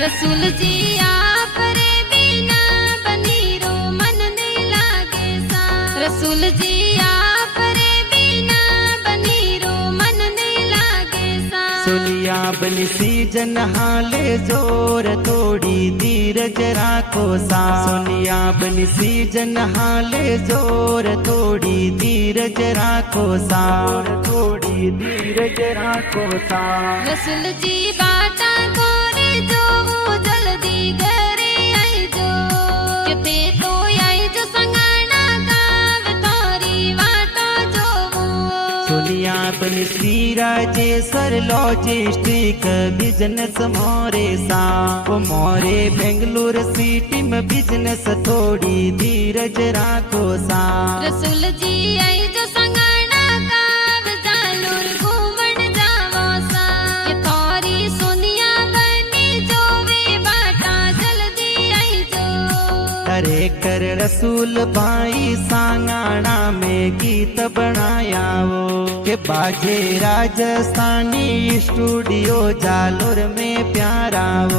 रसूल जी आप रे बिना बनीरो मन नहीं लागे सा। रसूल जी आप रे बिना बनीरो मन नहीं लागे सा। सुनिया बनी सीजन हाले जोर थोड़ी धीरज राखो सा। सुनिया बनी सीजन हाले जोर थोड़ी धीरज राखो सा। थोड़ी धीरज राखो सा। रसूल जी बाटा कोरे जो जल्दी घरे आई जो किते तो आई जो संगाना गाव तोरी वाटो जो। सुनिया बनी श्री राजेश्वर लॉजिस्टिक बिजनेस मोरे सा। वो मोरे बेंगलुरु सिटी में बिजनेस थोड़ी धीरज राखो सा। रसूल जी आई जो संगाना गाव जालूर घूमन जावो सा। कि तोरी सुनिया बनी जो वे बाटा जल्दी आई जो। अरे कर रसूल भाई सांगाणा में गीत बनाया वो के बाजे राजस्थानी स्टूडियो जालोर में प्यारा वो।